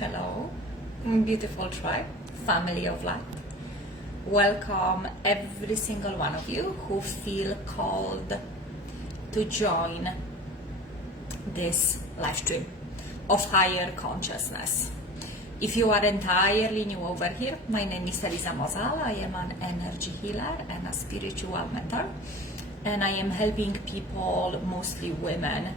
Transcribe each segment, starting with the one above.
Hello, beautiful tribe, family of light. Welcome every single one of you who feel called to join this live stream of higher consciousness. If you are entirely new over here, my name is Eliza Mozal. I am an energy healer and a spiritual mentor, and I am helping people, mostly women,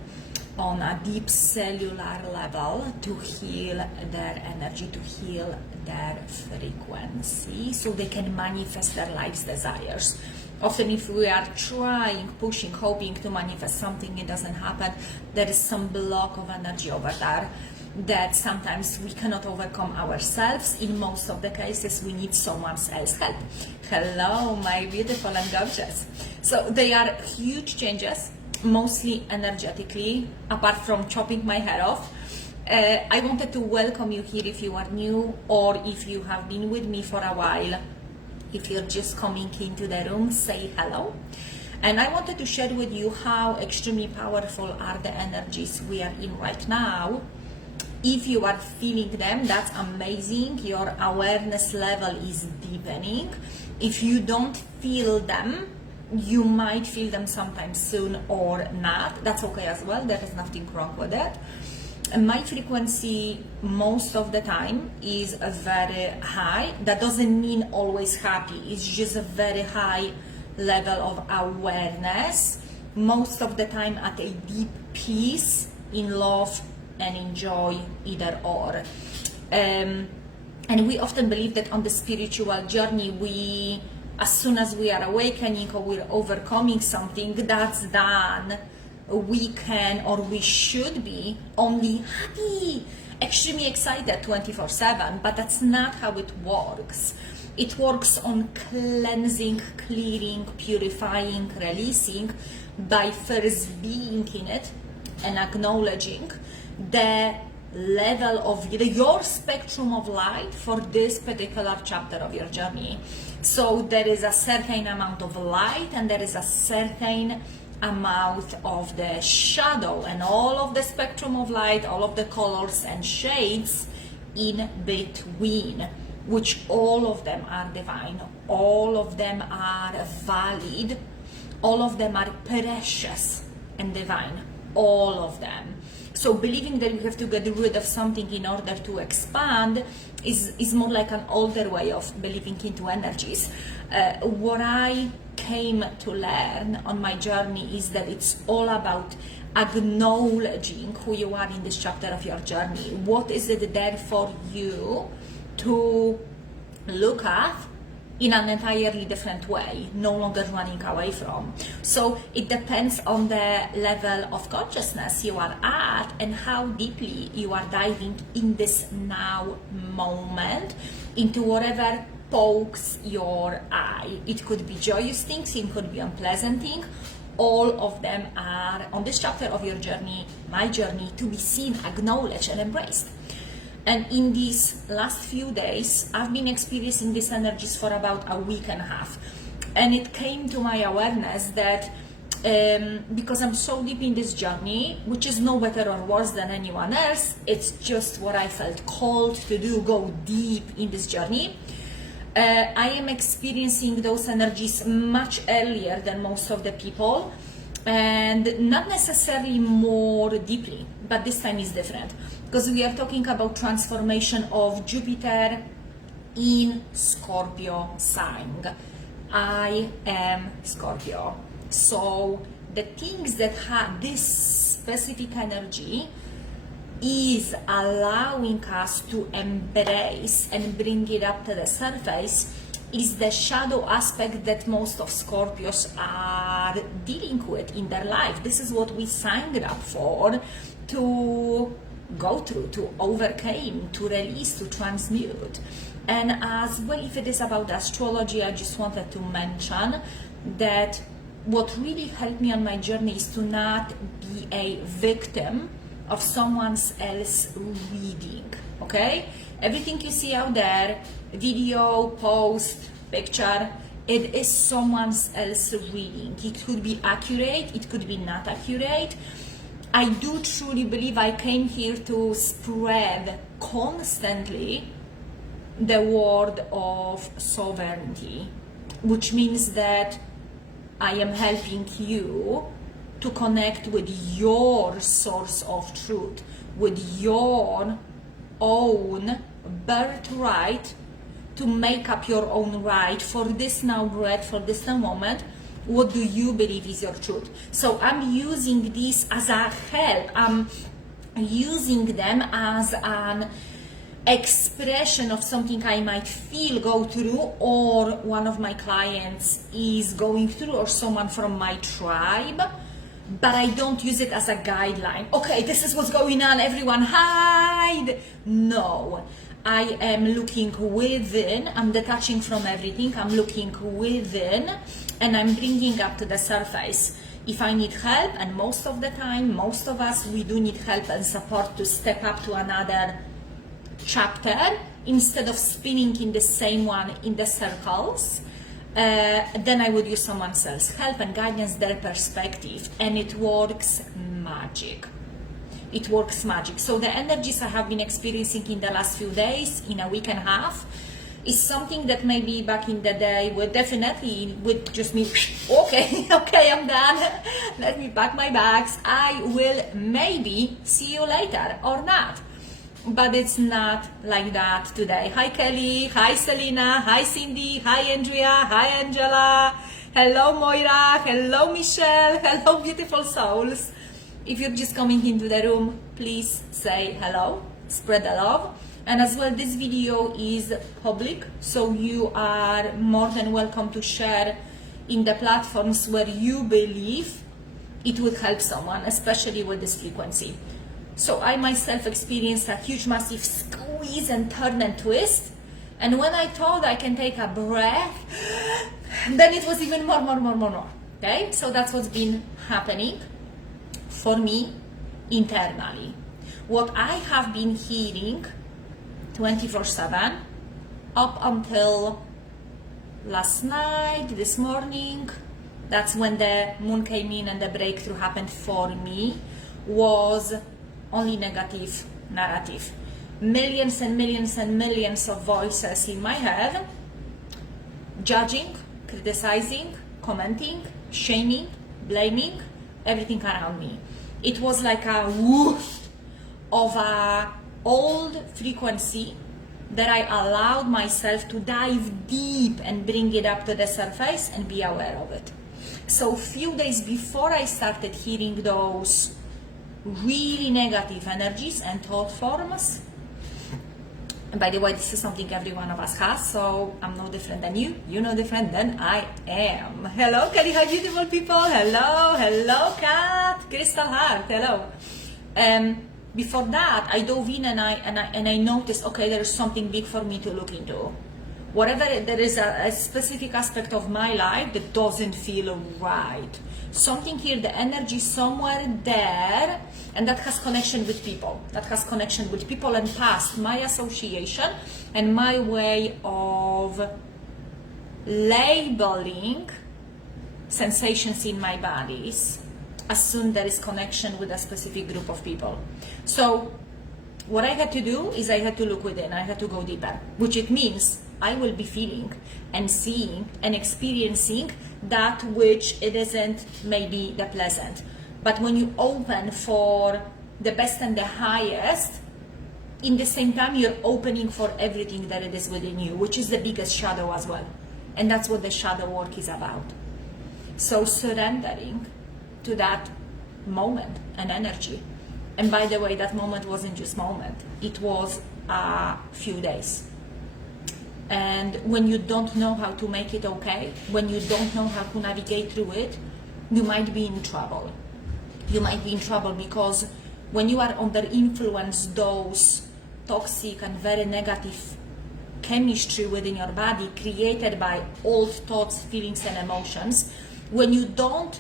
on a deep cellular level to heal their energy, to heal their frequency, so they can manifest their life's desires. Often if we are trying, pushing, hoping to manifest something, it doesn't happen. There is some block of energy over there that sometimes we cannot overcome ourselves. In most of the cases, we need someone else's help. Hello, my beautiful and gorgeous. So they are huge changes, mostly energetically, apart from chopping my hair off. I wanted to welcome you here if you are new, or if you have been with me for a while. If you're just coming into the room, say hello. And I wanted to share with you how extremely powerful are the energies we are in right now. If you are feeling them, that's amazing. Your awareness level is deepening. If you don't feel them, you might feel them sometime soon or not. That's okay as well. There is nothing wrong with that. My frequency most of the time is very high. That doesn't mean always happy. It's just a very high level of awareness. Most of the time at a deep peace, in love and in joy, either or. And we often believe that on the spiritual journey, as soon as we are awakening or we're overcoming something, that's done. We can, or we should be, only happy, extremely excited 24/7, but that's not how it works. It works on cleansing, clearing, purifying, releasing, by first being in it and acknowledging the level of your spectrum of light for this particular chapter of your journey. So there is a certain amount of light and there is a certain amount of the shadow, and all of the spectrum of light, all of the colors and shades in between, which all of them are divine, all of them are valid, all of them are precious and divine, all of them. So believing that you have to get rid of something in order to expand is more like an older way of believing into energies. What I came to learn on my journey is that it's all about acknowledging who you are in this chapter of your journey. What is it there for you to look at in an entirely different way, no longer running away from. So it depends on the level of consciousness you are at and how deeply you are diving in this now moment into whatever pokes your eye. It could be joyous things, it could be unpleasant things. All of them are on this chapter of your journey, my journey, to be seen, acknowledged and embraced. And in these last few days, I've been experiencing these energies for about a week and a half. And it came to my awareness that because I'm so deep in this journey, which is no better or worse than anyone else, it's just what I felt called to do, go deep in this journey. I am experiencing those energies much earlier than most of the people, and not necessarily more deeply, but this time is different. Because we are talking about transformation of Jupiter in Scorpio sign. I am Scorpio. So the things that have this specific energy is allowing us to embrace and bring it up to the surface is the shadow aspect that most of Scorpios are dealing with in their life. This is what we signed up for, to go through, to overcome, to release, to transmute. And as well, if it is about astrology, I just wanted to mention that what really helped me on my journey is to not be a victim of someone else's reading, okay? Everything you see out there, video, post, picture, it is someone else's reading. It could be accurate, it could be not accurate. I do truly believe I came here to spread constantly the word of sovereignty, which means that I am helping you to connect with your source of truth, with your own birthright, to make up your own right for this now breath, for this now moment. What do you believe is your truth? So I'm using this as a help. I'm using them as an expression of something I might feel, go through, or one of my clients is going through, or someone from my tribe, but I don't use it as a guideline. Okay, this is what's going on, everyone hide. No, I am looking within, I'm detaching from everything, I'm looking within, and I'm bringing up to the surface. If I need help, and most of the time, most of us, we do need help and support to step up to another chapter, instead of spinning in the same one in the circles, then I would use someone else's help and guidance, their perspective, and it works magic. It works magic. So the energies I have been experiencing in the last few days, in a week and a half, is something that maybe back in the day would definitely would just mean, okay, I'm done. Let me pack my bags. I will maybe see you later or not. But it's not like that today. Hi Kelly, hi Selena, hi Cindy, hi Andrea, hi Angela, hello Moira, hello Michelle, hello beautiful souls. If you're just coming into the room, please say hello, spread the love. And as well, this video is public, so you are more than welcome to share in the platforms where you believe it would help someone, especially with this frequency. So I myself experienced a huge, massive squeeze and turn and twist. And when I thought I can take a breath, then it was even more. Okay, so that's what's been happening for me internally. What I have been hearing 24/7 up until last night, this morning, that's when the moon came in and the breakthrough happened for me, was only negative narrative. Millions and millions and millions of voices in my head, judging, criticizing, commenting, shaming, blaming, everything around me. It was like a woof of a old frequency that I allowed myself to dive deep and bring it up to the surface and be aware of it. So few days before I started hearing those really negative energies and thought forms, and by the way, this is something every one of us has, so I'm no different than you, you're no different than I am. Hello Kelly, hi beautiful people, hello Kat, Crystal Heart, hello. Before that, I dove in and I noticed, okay, there is something big for me to look into. Whatever, there is a specific aspect of my life that doesn't feel right. Something here, the energy somewhere there, and that has connection with people. That has connection with people and past, my association and my way of labeling sensations in my bodies as soon there is connection with a specific group of people. So what I had to do is I had to look within, I had to go deeper, which it means I will be feeling and seeing and experiencing that which it isn't maybe the pleasant. But when you open for the best and the highest, in the same time you're opening for everything that it is within you, which is the biggest shadow as well. And that's what the shadow work is about. So surrendering to that moment and energy. And by the way, that moment wasn't just moment, it was a few days. And when you don't know how to make it okay, when you don't know how to navigate through it, you might be in trouble. You might be in trouble because when you are under influence, those toxic and very negative chemistry within your body created by old thoughts, feelings and emotions, when you don't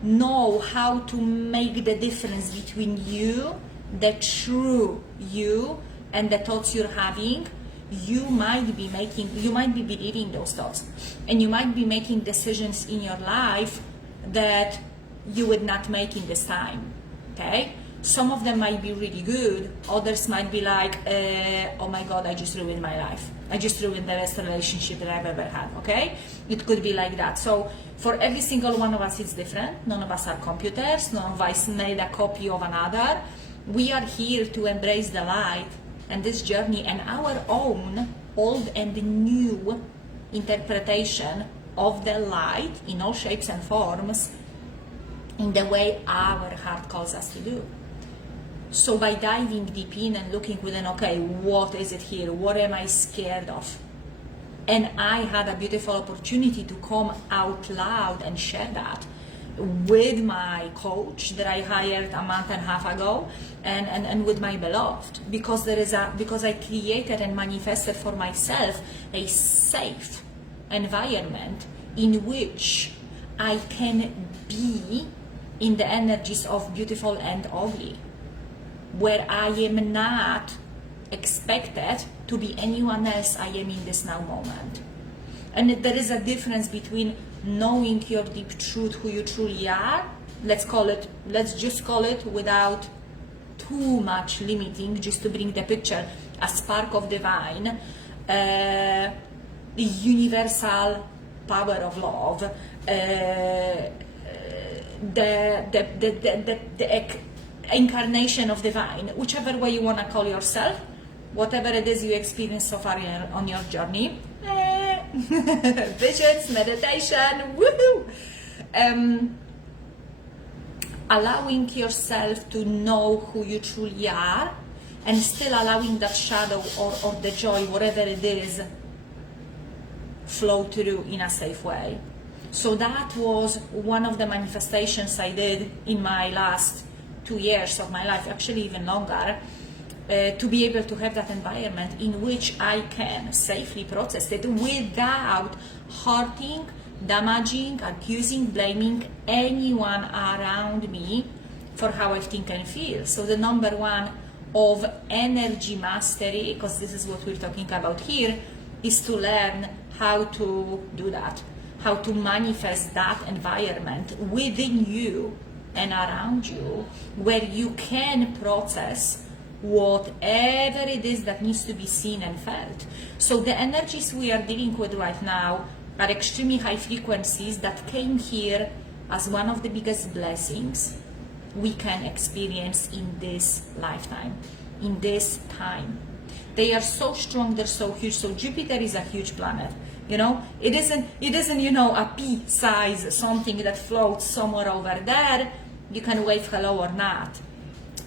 know how to make the difference between you, the true you, and the thoughts you're having, you might be believing those thoughts, and you might be making decisions in your life that you would not make in this time. Okay, Some of them might be really good, others might be like, oh my God, I just ruined my life. I just ruined the best relationship that I've ever had, okay? It could be like that. So for every single one of us, it's different. None of us are computers. None of us made a copy of another. We are here to embrace the light and this journey and our own old and new interpretation of the light in all shapes and forms in the way our heart calls us to do. So by diving deep in and looking within, okay, what is it here? What am I scared of? And I had a beautiful opportunity to come out loud and share that with my coach that I hired a month and a half ago, and with my beloved, because I created and manifested for myself a safe environment in which I can be in the energies of beautiful and ugly, where I am not expected to be anyone else. I am in this now moment. And there is a difference between knowing your deep truth, who you truly are, let's just call it without too much limiting, just to bring the picture, a spark of divine, the universal power of love, the incarnation of divine, whichever way you want to call yourself, whatever it is you experience so far on your journey. Visions, meditation, woohoo! Allowing yourself to know who you truly are, and still allowing that shadow or the joy, whatever it is, flow through in a safe way. So that was one of the manifestations I did in my last 2 years of my life, actually even longer, to be able to have that environment in which I can safely process it without hurting, damaging, accusing, blaming anyone around me for how I think and feel. So the number one of energy mastery, because this is what we're talking about here, is to learn how to do that, how to manifest that environment within you and around you, where you can process whatever it is that needs to be seen and felt. So the energies we are dealing with right now are extremely high frequencies that came here as one of the biggest blessings we can experience in this lifetime, in this time. They are so strong, they're so huge. So Jupiter is a huge planet. You know, it isn't, you know, a pea size, something that floats somewhere over there. You can wave hello or not.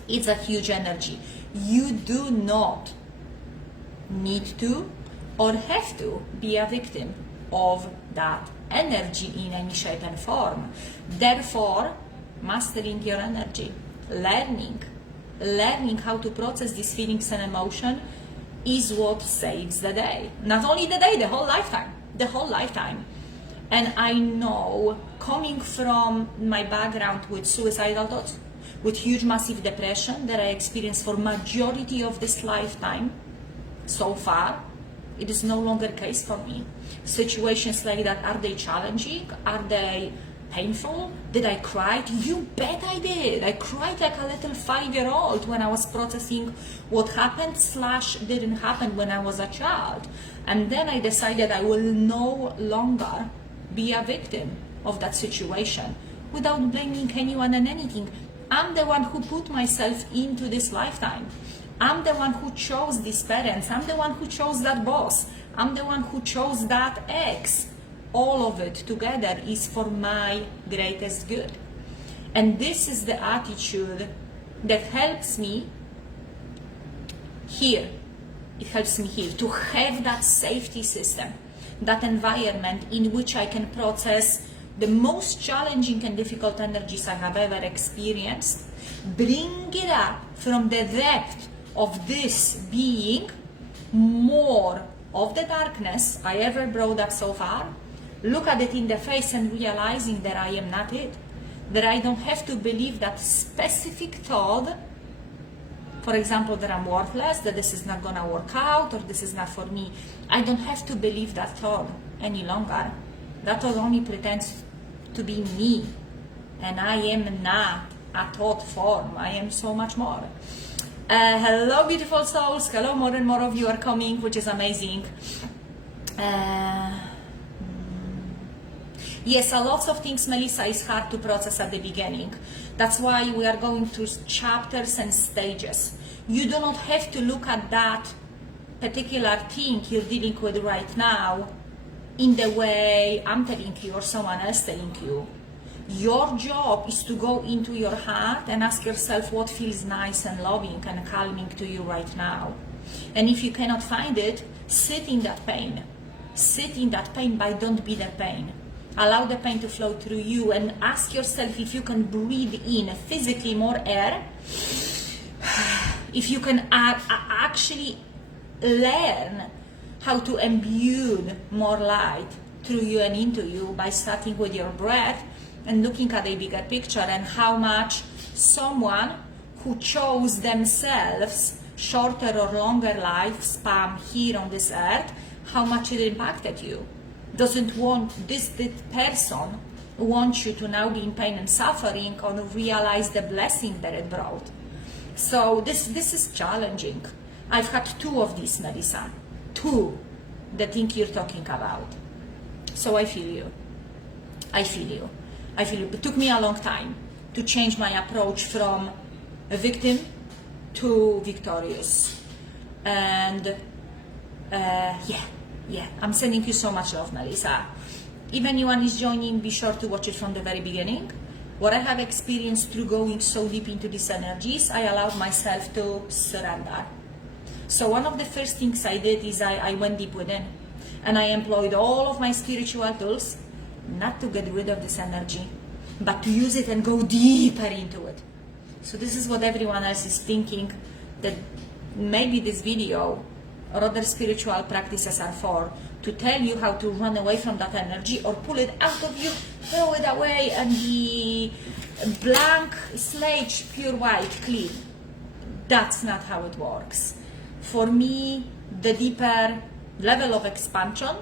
It's a huge energy. You do not need to or have to be a victim of that energy in any shape and form. Therefore, mastering your energy, learning how to process these feelings and emotion is what saves the day. Not only the day, the whole lifetime. And I know, coming from my background with suicidal thoughts, with huge massive depression that I experienced for majority of this lifetime so far, it is no longer the case for me. Situations like that, are they challenging? Are they painful? Did I cry? You bet I did. I cried like a little 5-year-old when I was processing what happened / didn't happen when I was a child. And then I decided I will no longer be a victim of that situation without blaming anyone and anything. I'm the one who put myself into this lifetime. I'm the one who chose these parents. I'm the one who chose that boss. I'm the one who chose that ex. All of it together is for my greatest good. And this is the attitude that helps me here. It helps me here to have that safety system, that environment in which I can process the most challenging and difficult energies I have ever experienced, bring it up from the depth of this being, more of the darkness I ever brought up so far, look at it in the face and realizing that I am not it, that I don't have to believe that specific thought, for example, that I'm worthless, that this is not gonna work out, or this is not for me. I don't have to believe that thought any longer. That thought only pretends to be me, and I am not a thought form. I am so much more. Hello, beautiful souls. Hello, more and more of you are coming, which is amazing. Yes, a lot of things, Melissa, is hard to process at the beginning. That's why we are going through chapters and stages. You do not have to look at that particular thing you're dealing with right now in the way I'm telling you or someone else telling you. Your job is to go into your heart and ask yourself what feels nice and loving and calming to you right now. And if you cannot find it, sit in that pain. Sit in that pain, but don't be the pain. Allow the pain to flow through you and ask yourself if you can breathe in physically more air, if you can actually learn how to imbue more light through you and into you by starting with your breath and looking at a bigger picture and how much someone who chose themselves shorter or longer lifespan here on this earth, how much it impacted you. Doesn't want this person wants you to now be in pain and suffering or realize the blessing that it brought. So this is challenging. I've had 2 of these, Melissa. 2, the thing you're talking about. So I feel you. I feel you. I feel you. It took me a long time to change my approach from a victim to victorious. And yeah, I'm sending you so much love, Melissa. If anyone is joining, be sure to watch it from the very beginning. What I have experienced through going so deep into these energies, I allowed myself to surrender. So one of the first things I did is I went deep within and I employed all of my spiritual tools, not to get rid of this energy, but to use it and go deeper into it. So this is what everyone else is thinking, that maybe this video or other spiritual practices are for, to tell you how to run away from that energy or pull it out of you, throw it away and be blank slate, pure white, clean. That's not how it works. For me, the deeper level of expansion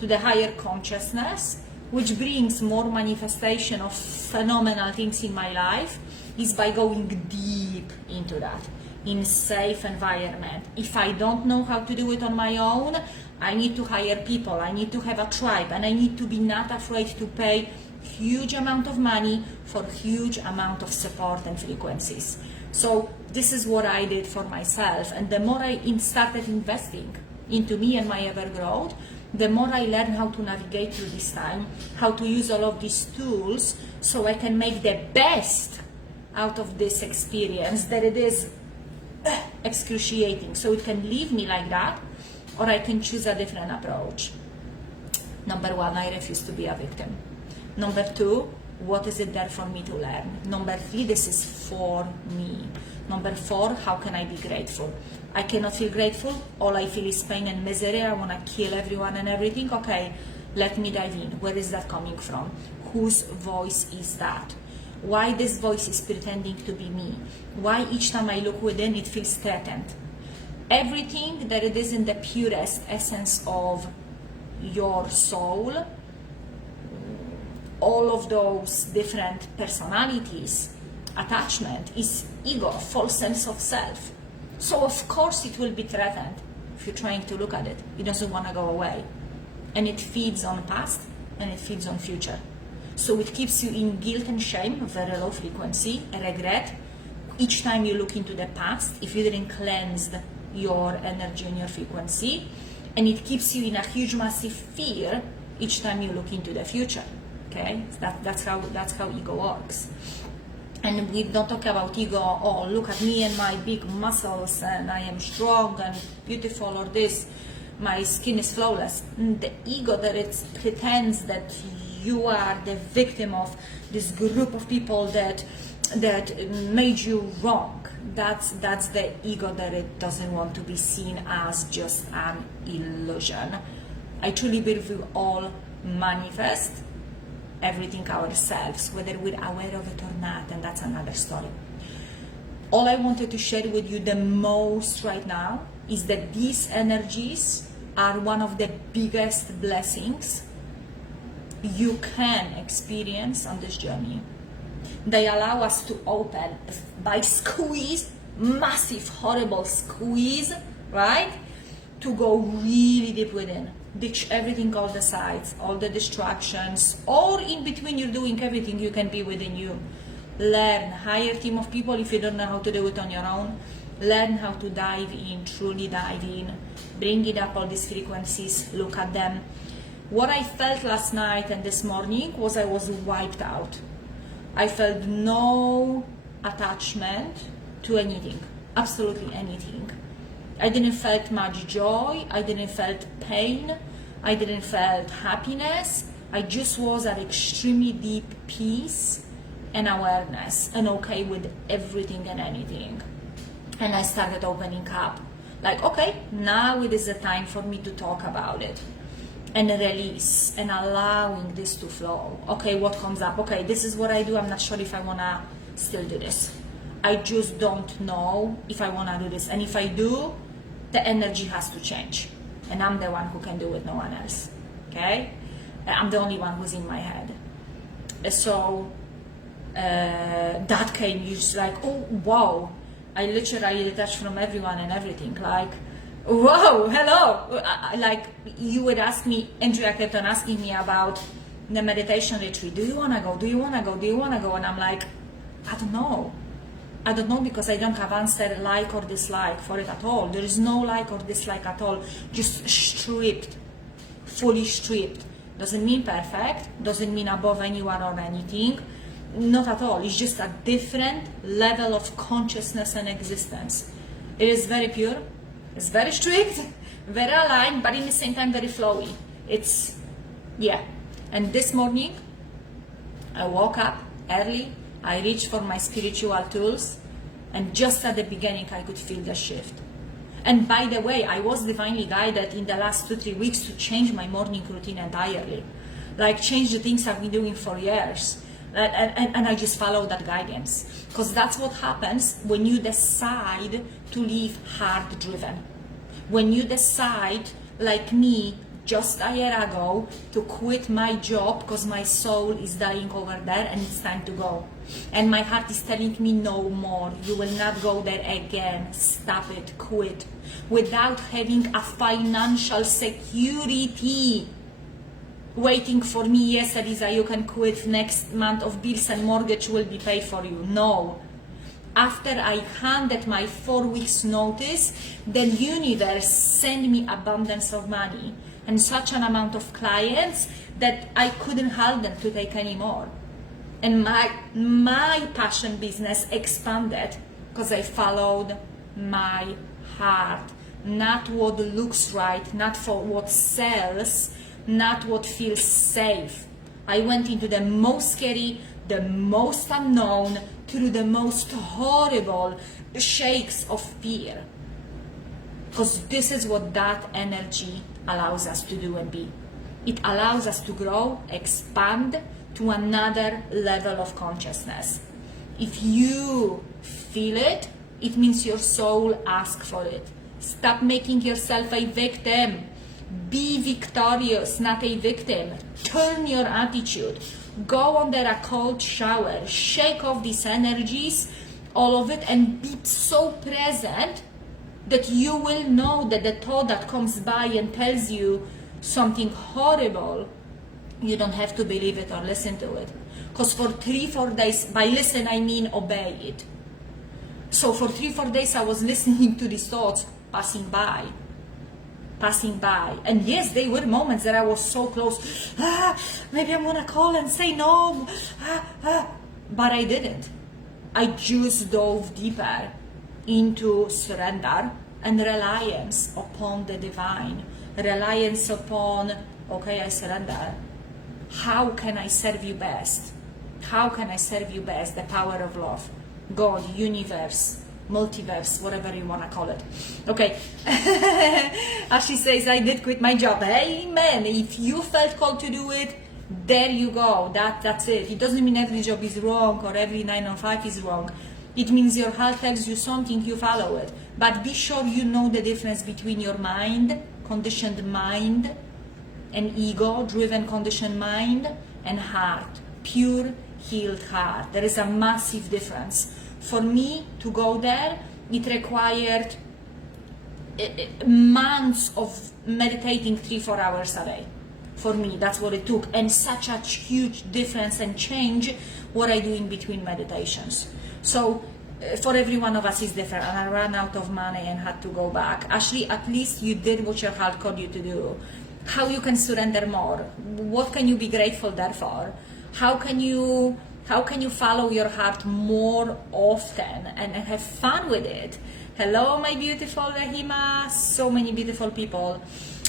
to the higher consciousness, which brings more manifestation of phenomenal things in my life, is by going deep into that in safe environment. If I don't know how to do it on my own, I need to hire people, I need to have a tribe, and I need to be not afraid to pay huge amount of money for huge amount of support and frequencies. So this is what I did for myself, and the more I started investing into me and my ever growth, the more I learned how to navigate through this time, how to use all of these tools so I can make the best out of this experience, that it is excruciating. So it can leave me like that, or I can choose a different approach. Number 1, I refuse to be a victim. Number 2, what is it there for me to learn? Number 3, this is for me. Number 4, how can I be grateful? I cannot feel grateful. All I feel is pain and misery. I want to kill everyone and everything. Okay, let me dive in. Where is that coming from? Whose voice is that? Why this voice is pretending to be me? Why each time I look within it feels threatened? Everything that it is in the purest essence of your soul, all of those different personalities, attachment is ego, false sense of self. So of course it will be threatened if you're trying to look at it. It doesn't want to go away. And it feeds on past and it feeds on future. So it keeps you in guilt and shame, very low frequency, regret. Each time you look into the past, if you didn't cleanse your energy and your frequency, and it keeps you in a huge massive fear each time you look into the future. Okay, that's how ego works. And we don't talk about ego, oh look at me and my big muscles and I am strong and beautiful, or this, my skin is flawless. The ego that it pretends that you are the victim of this group of people that made you wrong. That's the ego that it doesn't want to be seen as just an illusion. I truly believe we all manifest everything ourselves, whether we're aware of it or not, and that's another story. All I wanted to share with you the most right now is that these energies are one of the biggest blessings you can experience on this journey. They allow us to open by squeeze, massive, horrible squeeze, right? To go really deep within. Ditch everything, all the sides, all the distractions, or in between you're doing everything, you can be within you. Learn, hire a team of people if you don't know how to do it on your own. Learn how to dive in, truly dive in. Bring it up, all these frequencies, look at them. What I felt last night and this morning was I was wiped out. I felt no attachment to anything, absolutely anything. I didn't felt much joy, I didn't felt pain, I didn't felt happiness. I just was at extremely deep peace and awareness and okay with everything and anything. And I started opening up, like, okay, now it is the time for me to talk about it and release and allowing this to flow. Okay, what comes up? Okay, this is what I do. I'm not sure if I wanna still do this. I just don't know if I wanna do this. And if I do, the energy has to change. And I'm the one who can do it, no one else. Okay? I'm the only one who's in my head. So that came, you just like, oh, wow. I literally detached from everyone and everything. Like, wow, hello. Like, you would ask me, Andrea kept on asking me about the meditation retreat. Do you want to go? Do you want to go? Do you want to go? And I'm like, I don't know. I don't know, because I don't have answer like or dislike for it at all. There is no like or dislike at all. Just stripped, fully stripped. Doesn't mean perfect. Doesn't mean above anyone or anything. Not at all. It's just a different level of consciousness and existence. It is very pure. It's very strict, very aligned, but in the same time very flowy. It's, yeah. And this morning, I woke up early. I reached for my spiritual tools, and just at the beginning I could feel the shift. And by the way, I was divinely guided in the last 2-3 weeks to change my morning routine entirely. Like, change the things I've been doing for years. And I just follow that guidance. Because that's what happens when you decide to live heart driven. When you decide, like me, just a year ago, to quit my job because my soul is dying over there and it's time to go. And my heart is telling me no more, you will not go there again, stop it, quit. Without having a financial security waiting for me. Yes, Eliza, you can quit next month of bills and mortgage will be paid for you. No. After I handed my 4 weeks notice, the universe sent me abundance of money and such an amount of clients that I couldn't help them to take any more. And my passion business expanded because I followed my heart, not what looks right, not for what sells, not what feels safe. I went into the most scary, the most unknown, through the most horrible shakes of fear. Because this is what that energy allows us to do and be. It allows us to grow, expand to another level of consciousness. If you feel it, it means your soul asks for it. Stop making yourself a victim. Be victorious, not a victim. Turn your attitude. Go under a cold shower. Shake off these energies, all of it, and be so present that you will know that the thought that comes by and tells you something horrible, you don't have to believe it or listen to it. Because for 3-4 days, by listen I mean obey it. So for 3-4 days I was listening to these thoughts passing by. And yes, they were moments that I was so close. Maybe I'm gonna call and say no. But I didn't. I just dove deeper into surrender and reliance upon the divine. Reliance upon, okay, I surrender. How can I serve you best? How can I serve you best? The power of love. God, universe, multiverse, whatever you want to call it. Okay. As she says, I did quit my job. Amen. If you felt called to do it, there you go. That's it. It doesn't mean every job is wrong or every 9 to 5 is wrong. It means your heart tells you something, you follow it. But be sure you know the difference between your mind, conditioned mind, and ego-driven conditioned mind, and heart, pure, healed heart. There is a massive difference. For me to go there, it required months of meditating 3-4 hours a day. For me, that's what it took, and such a huge difference and change what I do in between meditations. So for every one of us is different, and I ran out of money and had to go back. Actually, at least you did what your heart called you to do. How you can surrender more? What can you be grateful there for? How can you follow your heart more often and have fun with it? Hello, my beautiful Rahima. So many beautiful people.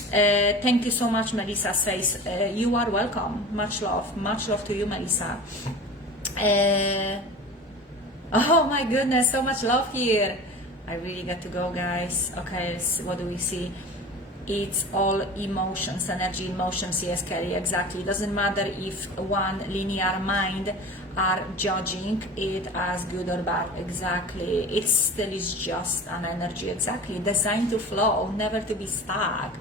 Thank you so much, Melissa says. You are welcome. Much love to you, Melissa. Oh my goodness, so much love here. I really got to go, guys. Okay, so what do we see? It's all emotions, energy, emotions. Yes, Kelly, exactly. It doesn't matter if one linear mind are judging it as good or bad. Exactly. It still is just an energy. Exactly. Designed to flow, never to be stuck.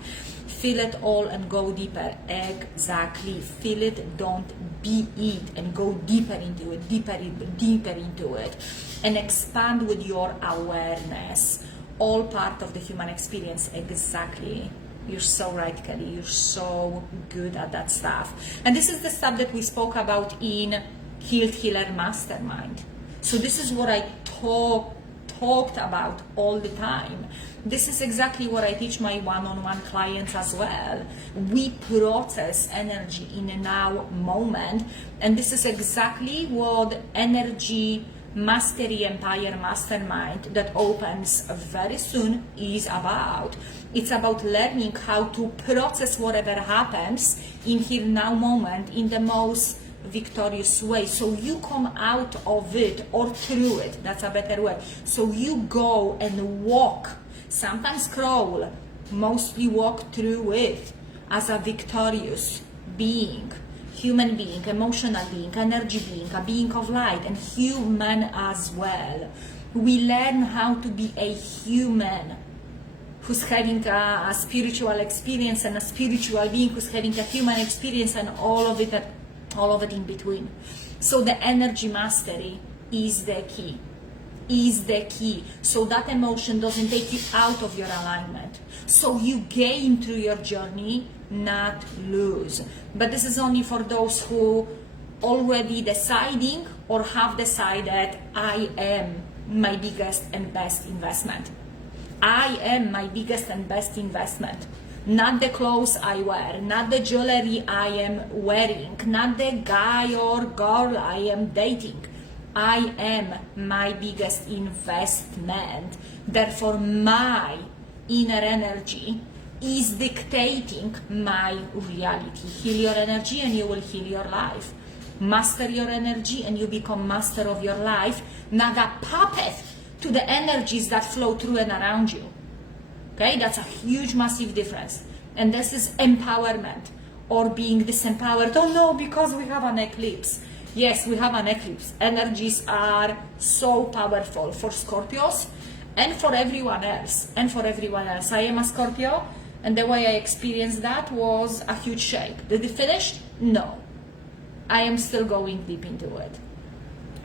Feel it all and go deeper. Exactly. Feel it, don't be it, and go deeper into it, deeper into it, and expand with your awareness. All part of the human experience. Exactly. You're so right, Kelly. You're so good at that stuff. And this is the stuff that we spoke about in Healed Healer Mastermind. So this is what I talked about all the time. This is exactly what I teach my one-on-one clients as well. We process energy in a now moment, and this is exactly what energy Mastery Empire Mastermind that opens very soon is about. It's about learning how to process whatever happens in here now moment in the most victorious way, so you come out of it or through it. That's a better way. So you go and walk, sometimes crawl, mostly walk through it as a victorious being, human being, emotional being, energy being, a being of light, and human as well. We learn how to be a human who's having a spiritual experience, and a spiritual being who's having a human experience, and all of it in between. So the energy mastery is the key. So that emotion doesn't take you out of your alignment. So you gain through your journey, not lose. But this is only for those who already deciding or have decided, I am my biggest and best investment. I am my biggest and best investment. Not the clothes I wear, not the jewelry I am wearing, not the guy or girl I am dating. I am my biggest investment. Therefore, my inner energy is dictating my reality. Heal your energy and you will heal your life. Master your energy and you become master of your life, not a puppet to the energies that flow through and around you. Okay, that's a huge, massive difference. And this is empowerment, or being disempowered. Oh no, because we have an eclipse. Yes, we have an eclipse. Energies are so powerful for Scorpios and for everyone else. I am a Scorpio, and the way I experienced that was a huge shake. Did it finish? No. I am still going deep into it.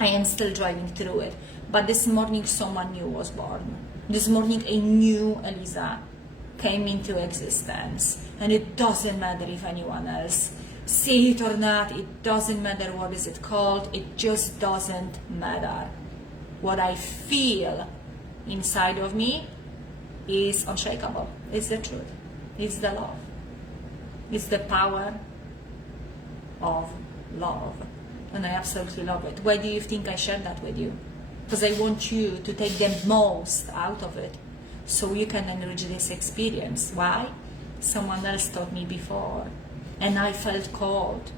I am still driving through it. But this morning, someone new was born. This morning, a new Eliza came into existence. And it doesn't matter if anyone else see it or not. It doesn't matter what is it called. It just doesn't matter. What I feel inside of me is unshakable. It's the truth. It's the love. It's the power of love. And I absolutely love it. Why do you think I shared that with you? Because I want you to take the most out of it so you can enrich this experience. Why? Someone else taught me before, and I felt called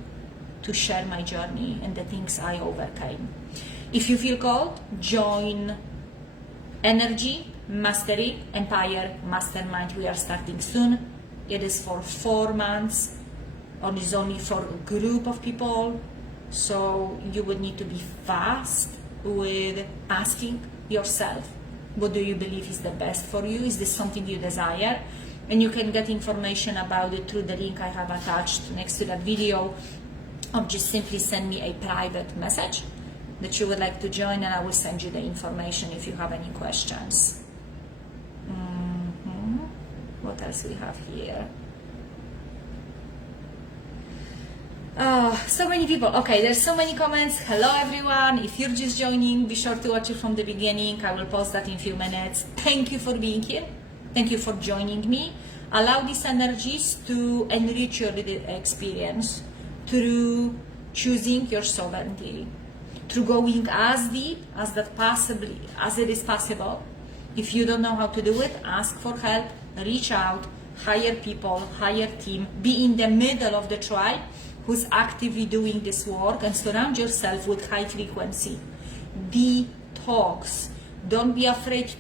to share my journey and the things I overcame. If you feel called, join Energy Mastery Empire Mastermind. We are starting soon. It is for 4 months, or is only for a group of people. So you would need to be fast with asking yourself, what do you believe is the best for you? Is this something you desire? And you can get information about it through the link I have attached next to that video. or just simply send me a private message that you would like to join, and I will send you the information if you have any questions. What else we have here? Oh, so many people. Okay, there's so many comments. Hello everyone. If you're just joining, be sure to watch it from the beginning. I will post that in a few minutes. Thank you for being here. Thank you for joining me. Allow these energies to enrich your experience through choosing your sovereignty, through going as deep as it is possible. If you don't know how to do it, ask for help, reach out, hire people, hire team, be in the middle of the tribe who's actively doing this work, and surround yourself with high frequency. Detox. Don't be afraid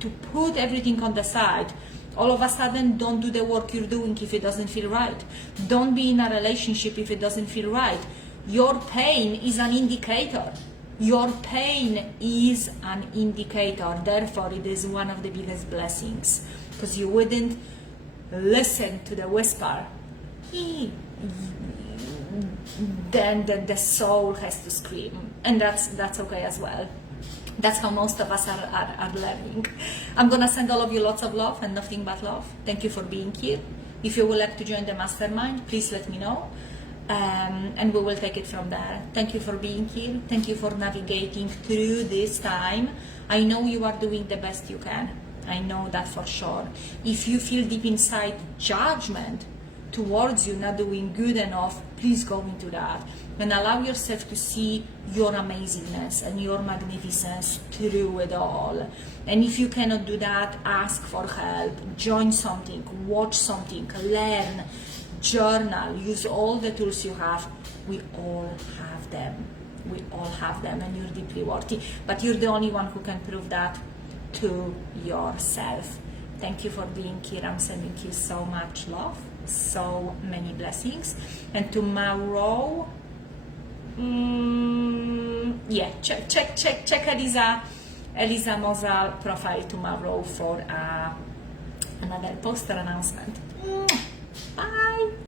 to put everything on the side. All of a sudden, don't do the work you're doing if it doesn't feel right. Don't be in a relationship if it doesn't feel right. Your pain is an indicator. Your pain is an indicator. Therefore, it is one of the biggest blessings, because you wouldn't listen to the whisper. Then the soul has to scream, and that's okay as well. That's how most of us are learning. I'm gonna send all of you lots of love and nothing but love. Thank you for being here. If you would like to join the mastermind, please let me know, and we will take it from there. Thank you for being here. Thank you for navigating through this time. I know you are doing the best you can. I know that for sure. If you feel deep inside judgment towards you not doing good enough, please go into that and allow yourself to see your amazingness and your magnificence through it all. And if you cannot do that, ask for help, join something, watch something, learn, journal, use all the tools you have. We all have them. We all have them, and you're deeply worthy, but you're the only one who can prove that to yourself. Thank you for being here. I'm sending you so much love, so many blessings. And tomorrow, check Eliza Mozal profile tomorrow for another poster announcement. Bye.